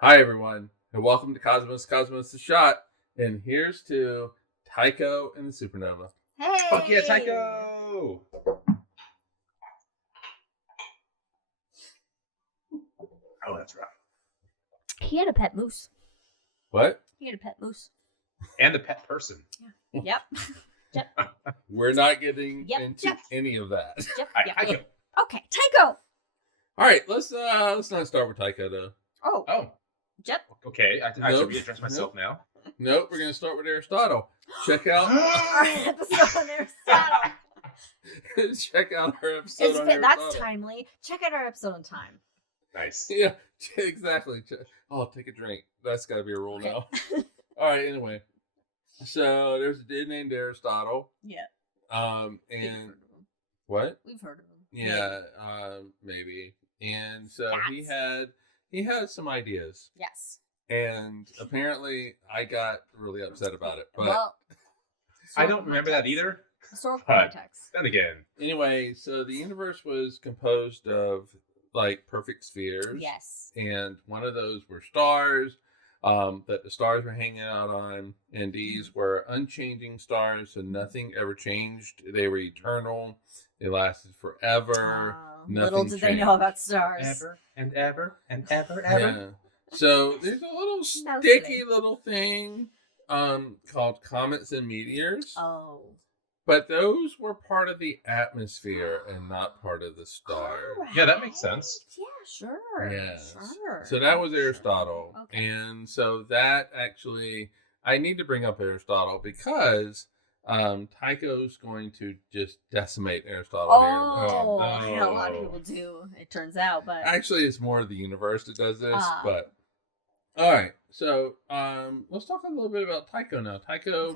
Hi, everyone, and welcome to Cosmos the Shot. And here's to Tycho and the Supernova. Hey! Fuck yeah, Tycho! Oh, that's rough. He had a pet moose. What? He had a pet moose. And a pet person. Yeah. Yep. We're not getting Yep, into yep. any of that. Yep. Alright, Tycho. Okay, Tycho. All right, let's not start with Tycho though. Oh, Yep. okay. I Nope. should readdress myself now. Nope, we're gonna start with Aristotle. Check out Our episode on Aristotle. check out our episode on Aristotle. That's timely. Check out our episode on time. Nice. Yeah, exactly. Oh, take a drink. That's got to be a rule now. All right. Anyway, so there's a dude named Aristotle. Yeah. And what? We've heard of him. Yeah. Maybe. And so he had some ideas. Yes. And apparently, I got really upset about it. But Well, I don't remember that either. Historical But- context. Then again. anyway, so the universe was composed of like perfect spheres. Yes. And one of those were stars that the stars were hanging out on, and these were unchanging stars, so nothing ever changed. They were eternal. They lasted forever. Little did they know about stars. Ever and ever and ever. Yeah. So there's a little No sticky kidding. little thing called comets and meteors, Oh. but those were part of the atmosphere and not part of the stars. Alright. Yeah, that makes sense. Yeah, sure. Yes. Sure. So that was Aristotle. Okay. And so that actually, I need to bring up Aristotle because Tycho's going to just decimate Aristotle here. Oh, Oh, yeah, a lot of no. people do, it turns out, but Actually, it's more of the universe that does this, Ah. but all right. So let's talk a little bit about Tycho now. Tycho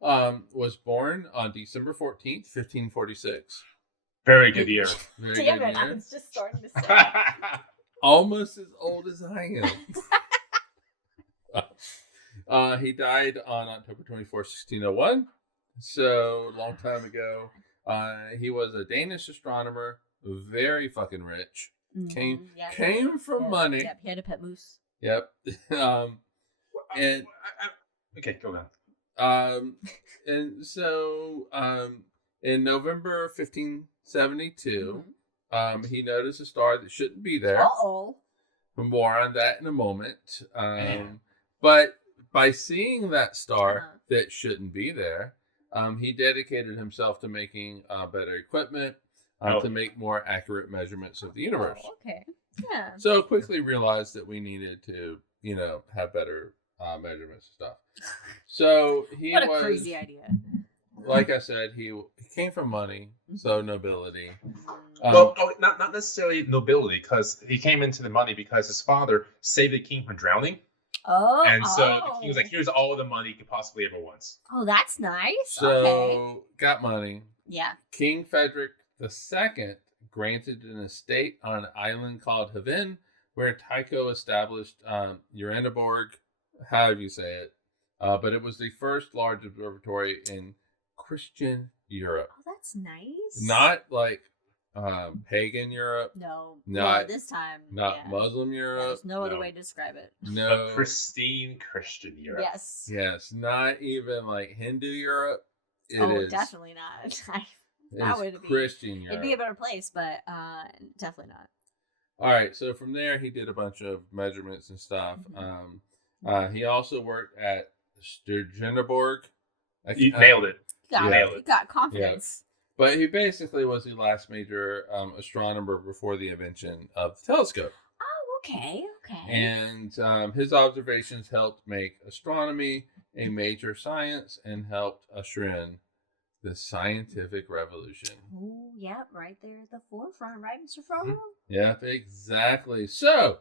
okay. was born on December 14th, 1546. Very good year. Very Damn good it, I year. was just starting to say. Almost as old as I am. He died on October 24, 1601. So, long time ago. He was a Danish astronomer, very fucking rich. Came from money. Yep, he had a pet moose. Yep. And Okay, go on. and so in November 1572, he noticed a star that shouldn't be there. Uh-oh. More on that in a moment. But by seeing that star that shouldn't be there, he dedicated himself to making better equipment to make more accurate measurements of the universe. Oh, okay. Yeah. So quickly realized that we needed to, have better measurements and stuff. So he What a was, crazy idea. like I said, he came from money, so nobility. Not necessarily nobility, because he came into the money because his father saved the king from drowning. Oh. And so the king was like, here's all the money you could possibly ever want. Oh, that's nice. So Okay. got money. Yeah. King Frederick II granted an estate on an island called Haven, where Tycho established Uraniborg, however you say it. But it was the first large observatory in Christian Europe. Oh, that's nice. Not like pagan Europe, No. Not- this time. not yeah. Muslim Europe. There's no other No. way to describe it. No. A pristine Christian Europe. Yes. Yes, not even like Hindu Europe. It oh, is- definitely not. It is would be- Christian Europe. It'd be a better place, but definitely not. All right, so from there he did a bunch of measurements and stuff. He also worked at Sturgeneborg. You nailed it. You got confidence. But he basically was the last major astronomer before the invention of the telescope. Oh, okay. And his observations helped make astronomy a major science and helped usher in the scientific revolution. Oh, yeah, right there at the forefront, right, Mr. Frodo? Yep, exactly. So,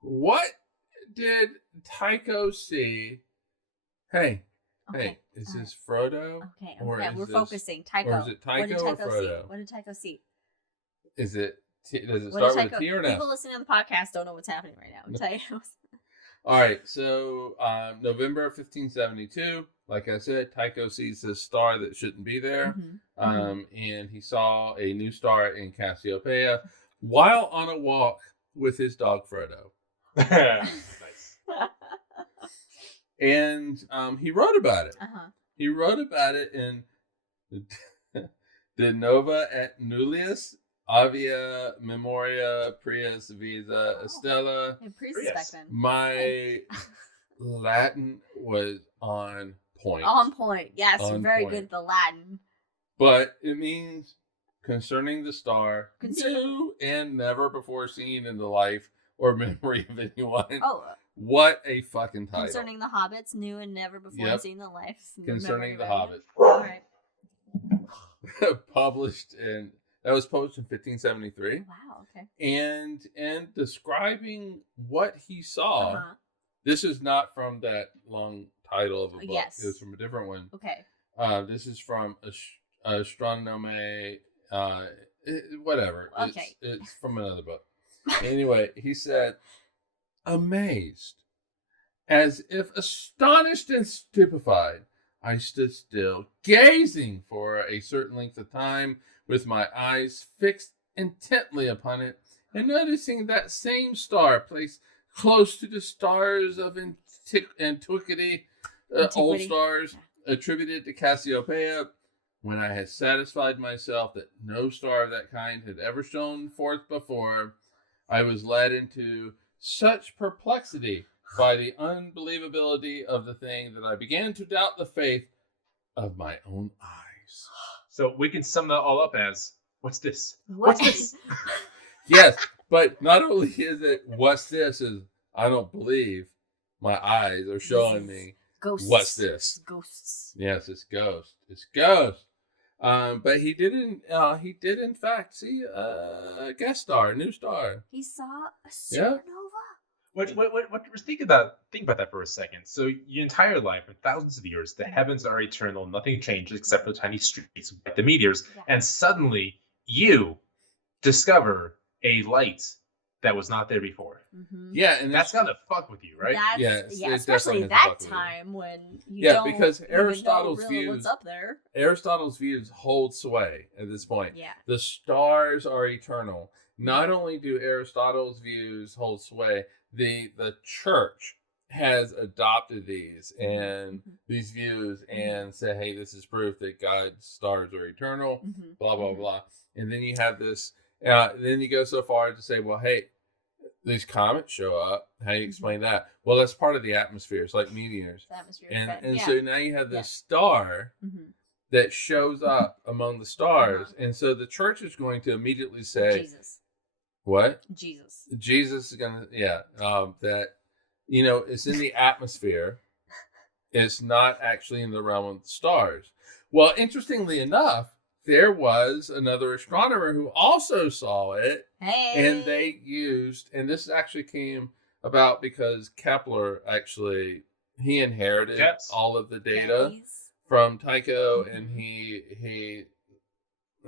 what did Tycho see? Hey, is this Frodo? Okay, Or okay, is we're this- focusing. Tycho. or is it What did Tycho or Tycho see? Frodo? What did Tycho see? Is it? Does it What did start with Tycho? a T or an F? People listening to the podcast don't know what's happening right now. Tycho. All right, so November 1572, like I said, Tycho sees this star that shouldn't be there, and he saw a new star in Cassiopeia while on a walk with his dog Frodo. Nice. And he wrote about it. Uh-huh. He wrote about it in De Nova et Nullius Avia Memoria Prius Visa Estella. And priests back then. My Latin was on point. On point. Yes, you're On very point. good at the Latin. But it means concerning the star, new and never before seen in the life or memory of anyone. Oh. What a fucking title. Concerning the hobbits, new and never before seen the life. Concerning the hobbit. All right. That was published in 1573. Wow, okay. And describing what he saw. This is not from that long title of a book. Yes. It was from a different one. Okay. This is from Astronomy, whatever. Okay. It's from another book. Anyway, he said, amazed, as if astonished and stupefied, I stood still, gazing for a certain length of time, with my eyes fixed intently upon it, and noticing that same star placed close to the stars of antiquity, old stars attributed to Cassiopeia. When I had satisfied myself that no star of that kind had ever shone forth before, I was led into such perplexity by the unbelievability of the thing that I began to doubt the faith of my own eyes. So we can sum that all up as, what's this? What's this? Yes, but not only is it, what's this, is I don't believe my eyes are showing me. Ghosts. What's this? Ghosts. Yes, it's ghost. It's ghost. But he did in fact see a guest star, a new star. He saw a supernova. Think about that for a second. So your entire life, for thousands of years, the heavens are eternal. Nothing changes except for tiny streaks, like the meteors. Yeah. And suddenly you discover a light that was not there before. Mm-hmm. Yeah, and that's gonna fuck with you, right? Especially that time when you don't because Aristotle's views, what's up there. Aristotle's views hold sway at this point. Yeah, the stars are eternal. Not only do Aristotle's views hold sway, the church has adopted these and these views and say, hey, this is proof that God's stars are eternal. Blah blah blah. And then you have this. Then you go so far as to say, well, hey, these comets show up. How do you explain that? Well, that's part of the atmosphere. It's like meteors. The atmosphere. And so now you have this star that shows up among the stars. And so the church is going to immediately say, Jesus. What? Jesus is going to, that, it's in the atmosphere. It's not actually in the realm of the stars. Well, interestingly enough, there was another astronomer who also saw it. Hey. And they used, and this actually came about because Kepler he inherited all of the data from Tycho, and he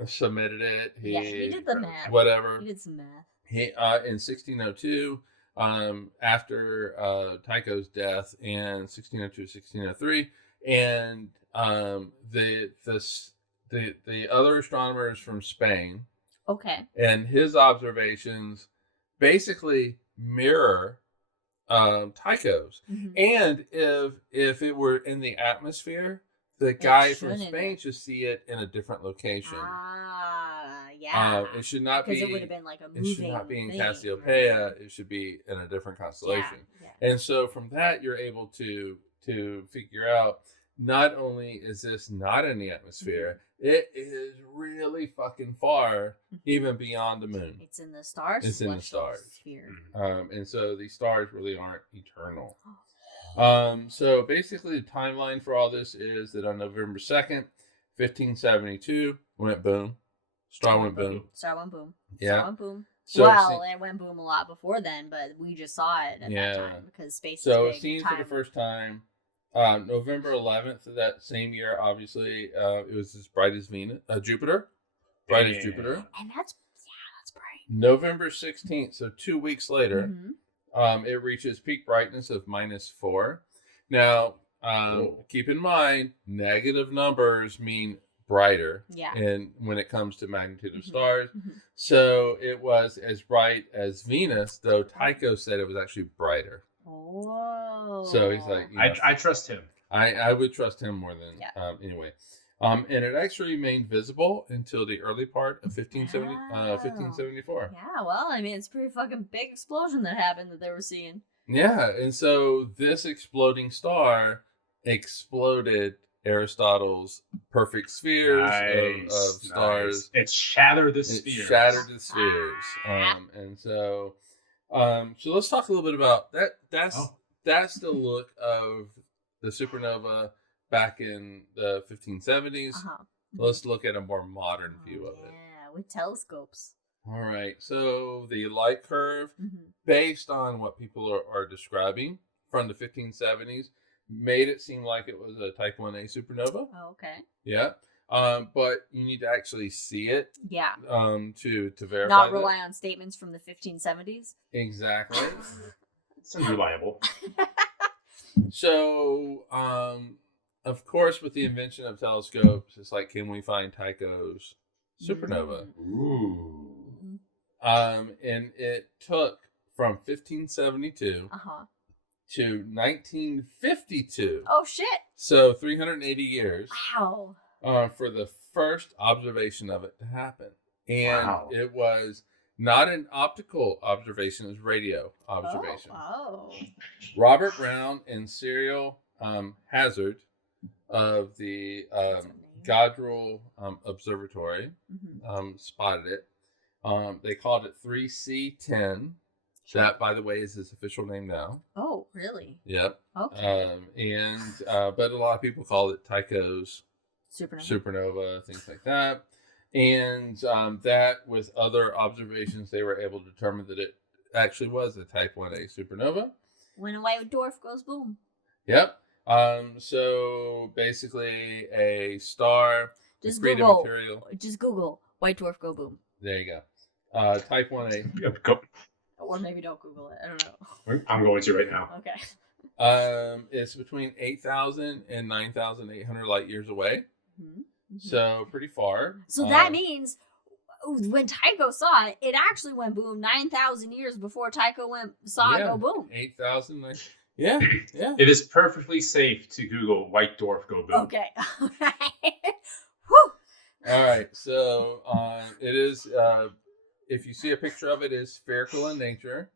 submitted it. He did the math. Whatever. He did some math. He in 1602, after Tycho's death, in 1602, 1603, and the other astronomers from Spain. Okay. And his observations basically mirror Tycho's. And if it were in the atmosphere, the guy from Spain should see it in a different location. Yeah. It should not be. Because it would have been like a moving. It should not be in Cassiopeia. Right? It should be in a different constellation. Yeah. And so from that, you're able to figure out. Not only is this not in the atmosphere, it is really fucking far, even beyond the moon. It's in the stars. It's in the stars. Sphere. And so these stars really aren't eternal. So basically, the timeline for all this is that on November 2nd, 1572, went boom. Star went boom. Star went boom. Yeah. Star went boom. So it went boom a lot before then, but we just saw it at that time because space is big. So seen for the first time. November 11th of that same year, obviously, it was as bright as Jupiter. Bright as Jupiter. And that's bright. November 16th, so 2 weeks later, it reaches peak brightness of -4. Now, keep in mind, negative numbers mean brighter. Yeah. And when it comes to magnitude of Mhm. stars, Mhm. so it was as bright as Venus, though Tycho said it was actually brighter. Oh. So he's like, I trust him. I would trust him more than Yeah. anyway. And it actually remained visible until the early part of 1574. Yeah, well, I mean, it's a pretty fucking big explosion that happened that they were seeing. Yeah, and so this exploding star exploded Aristotle's perfect spheres of stars. It shattered the It spheres. shattered the spheres. And so let's talk a little bit about that. That's the look of the supernova back in the 1570s. Let's look at a more modern view of it. Yeah, with telescopes. All right. So the light curve, based on what people are describing from the 1570s, made it seem like it was a Type 1A supernova. Oh, okay. Yeah. But you need to actually see it. Yeah. To verify. Not rely on statements from the 1570s. Exactly. It's unreliable. So, of course, with the invention of telescopes, it's like, can we find Tycho's supernova? Ooh. And it took from 1572 to 1952. Oh shit! So 380 years. Wow. For the first observation of it to happen, and Wow. it was not an optical observation; it was radio observation. Oh. Robert Brown and Cyril Hazard of the Godrel Observatory spotted it. They called it 3C10. That, by the way, is his official name now. Oh, really? Yep. Okay. But a lot of people call it Tycho's supernova, things like that. And that, with other observations, they were able to determine that it actually was a Type 1A supernova. When a white dwarf goes boom. Yep. So basically, a star Just created Google. material. Just Google white dwarf go boom. There you go. Type 1A. Or maybe don't Google it. I don't know. I'm going to right now. Okay. It's between 8,000 and 9,800 light years away. Mm-hmm. So pretty far. So that means when Tycho saw it, it actually went boom 9,000 years before Tycho saw it go boom. 8,000. Yeah. It is perfectly safe to Google white dwarf go boom. Okay. Whew. All right. So it is. If you see a picture of it, it's spherical in nature.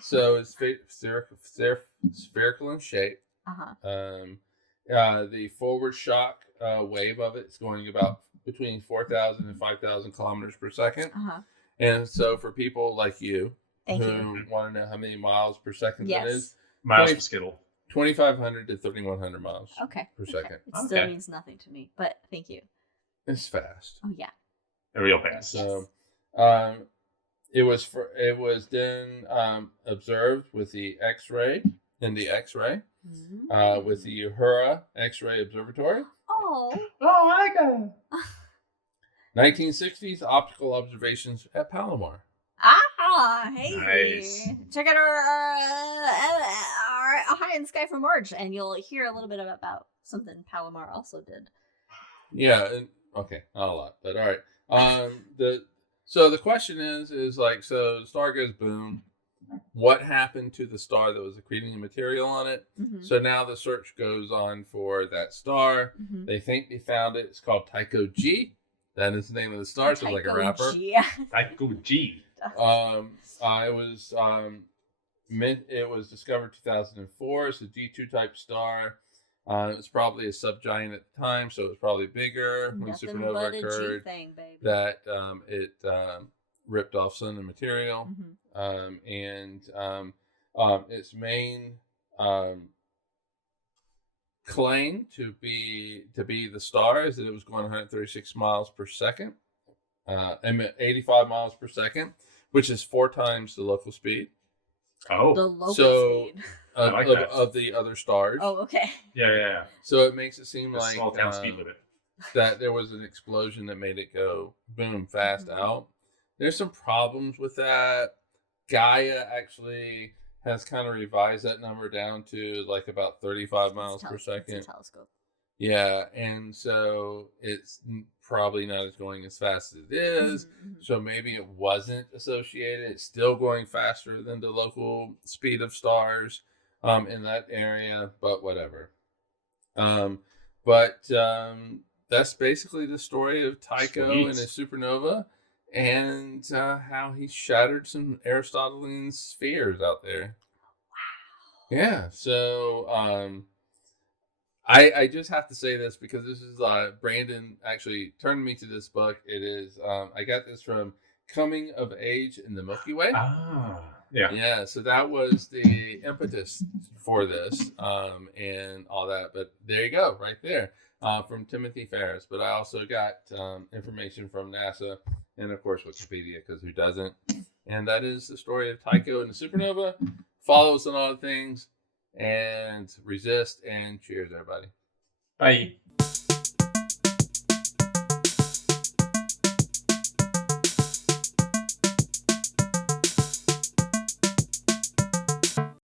So it's spherical in shape. The forward shock wave of it is going about between 4,000 and 5,000 kilometers per second. And so for people like you who want to know how many miles per second that is, miles per skittle. 2,500 to 3,100 miles per second. It still means nothing to me, but thank you. It's fast. Oh yeah. Real fast. So it was then observed with the X-ray with the Uhura X-ray Observatory. Oh, I like that. 1960s optical observations at Palomar. Hey! Nice. Check out our High in Sky for March, and you'll hear a little bit about something Palomar also did. Yeah. Okay. Not a lot, but all right. So the question is like, so the star goes boom. What happened to the star that was accreting the material on it? So now the search goes on for that star. They think they found it. It's called Tycho G. That is the name of the star. So it's like a rapper. Tycho G. It was discovered 2004. It's a G2 type star. It was probably a subgiant at the time, so it was probly bigger when supernova occurred. That it ripped off some of the material, its main claim to be the star is that it was going 136 miles per second, 85 miles per second, which is 4 times the local speed. Oh, the local speed of the other stars. Oh, okay. Yeah. So it makes it seem like small town speed limit. that there was an explosion that made it go boom fast out. There's some problems with that. Gaia actually has kind of revised that number down to like about 35 miles per second. Telescope. Yeah, and so it's probably not as going as fast as it is. Mhm, mhm. So maybe it wasn't associated. It's still going faster than the local speed of stars in that area, but whatever. Um, but that's basically the story of Tycho and Sweet. his supernova, and how he shattered some Aristotelian spheres out there. Yeah, so I just have to say this because this is Brandon actually turned me to this book. It is I got this from Coming of Age in the Milky Way. Yeah. Yeah, so that was the impetus for this and all that. But there you go, right there from Timothy Ferris. But I also got information from NASA and, of course, Wikipedia, because who doesn't? And that is the story of Tycho and the supernova. Follow us on all the things and resist and cheers, everybody. Bye.